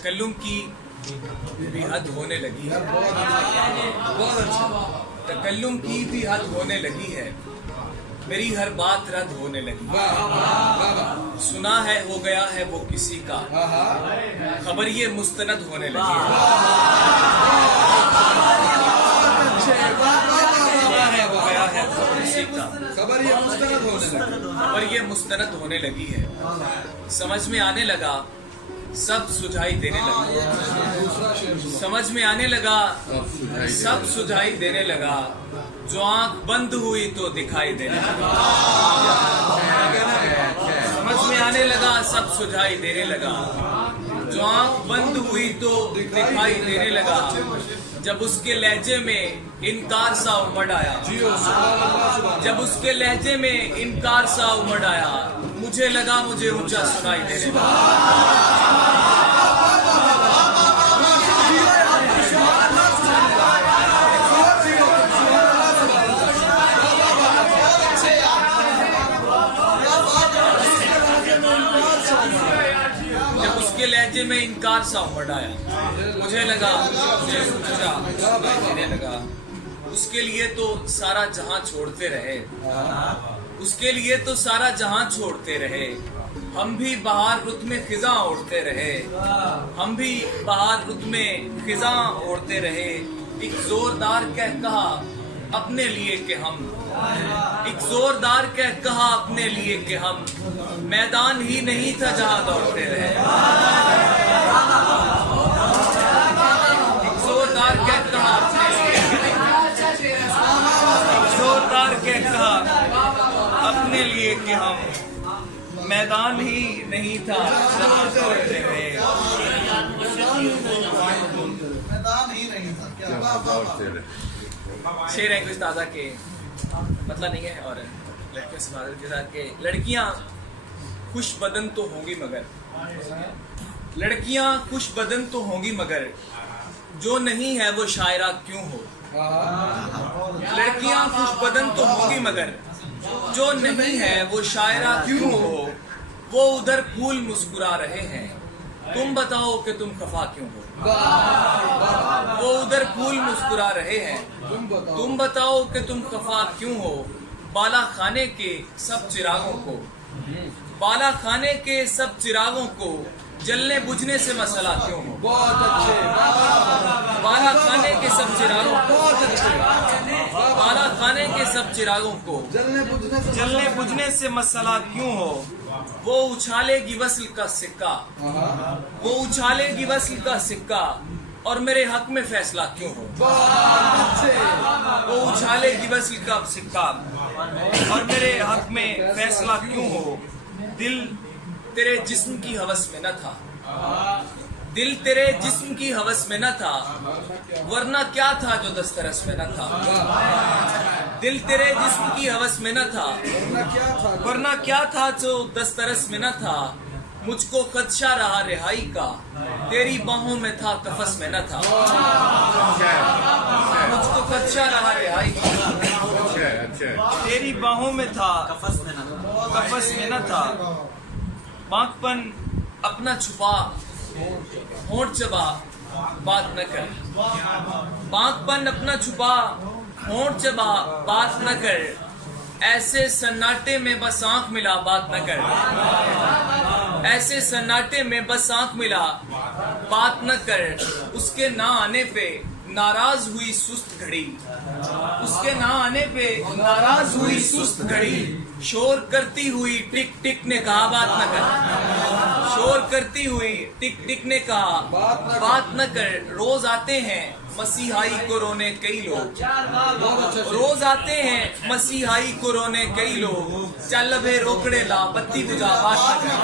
तकल्लुम की भी हद होने लगी है। बहुत अच्छा। तकल्लुम की भी हद होने लगी है, मेरी हर बात रद्द होने लगी। सुना है हो गया है वो किसी का, खबर ये मुस्तनद होने लगी है। सुना है हो गया है वो किसी का, खबर ये मुस्तनद होने लगी है। समझ में आने लगा सब सुझाई देने लगा। समझ में आने लगा सब सुझाई देने लगा। जो आंख बंद हुई तो दिखाई देने लगा। समझ में आने लगा सब सुझाई देने लगा। जो आंख बंद हुई तो दिखाई देने लगा। जब उसके लहजे में इनकार सा उमड़ आया, जब उसके लहजे में इनकार सा उमड़ आया, मुझे लगा मुझे ऊंचा सुनाई देने लगा। जब उसके लहजे में इनकार सा उमड़ आया, मुझे लगा मुझे ऊंचा देने लगा। उसके लिए तो सारा जहां छोड़ते रहे, उसके लिए तो सारा जहां छोड़ते रहे। हम भी बहार रुत में खिजा ओढ़ते रहे, हम भी बहार रुत में खिजा ओढ़ते रहे। एक जोरदार कह कहा अपने लिए कि हम, एक जोरदार कह कहा अपने लिए कि हम मैदान ही नहीं था जहां दौड़ते रहे। एक जोरदार कह कहा अपने लिए, एक जोरदार कह कहा अपने लिए कि हम मैदान ही नहीं था जहां दौड़ते रहे। मैदान ही नहीं था। शेर है कुछ ताजा के मतलब नहीं है। और लड़कियों से बात के साथ के लड़कियां खुश बदन तो होंगी मगर, लड़कियां खुश बदन तो होंगी मगर जो नहीं है वो शायरा क्यों हो। लड़कियां खुश बदन तो होंगी मगर जो नहीं है वो शायरा क्यों हो। वो उधर फूल मुस्कुरा रहे हैं, तुम बताओ कि तुम खफा क्यों हो। वो उधर फूल मुस्कुरा रहे हैं, तुम बताओ कि तुम खफा क्यों हो। बाला खाने के सब चिरागों को, बाला खाने के सब चिरागों को जलने बुझने से मसला क्यों हो। बहुत अच्छे। बाला खाने के सब चिरागों को, बाला खाने के सब चिरागों को जलने बुझने से मसला क्यों हो। वो उछालेगी वस्ल का सिक्का, वो उछालेगी वस्ल का सिक्का और मेरे हक में फैसला क्यों हो। वो उछालेगी वस्ल का सिक्का और मेरे हक में फैसला क्यों हो। दिल तेरे जिस्म की हवस में न था, दिल तेरे जिस्म की हवस में न था, वरना क्या था जो दस्तरस में न था। दिल तेरे जिस्म की हवस में न था, वरना क्या था जो दस्तरस में न था। मुझको खदशा रहा रिहाई का, तेरी बाहों में था कफस में न था। मुझको खदशा रहा रिहाई का, तेरी बाहों में था कफस में न था। बांकपन अपना छुपा होंठ चबा बात न कर, बांकपन अपना छुपा होंठ चबा बात न कर। ऐसे सन्नाटे में बस आंख मिला बात न कर, ऐसे सन्नाटे में बस आंख मिला बात न कर। उसके ना आने पे नाराज हुई सुस्त घड़ी, उसके ना आने पे नाराज हुई सुस्त घड़ी। शोर करती हुई टिक टिक ने कहा बात न कर, शोर करती हुई टिक टिक ने कहा बात न कर। रोज आते हैं मसीहाई को रोने कई लोग, रोज आते हैं मसीहाई को रोने कई लोग। चल बे रोकड़े ला बत्ती बुझा बात न कर।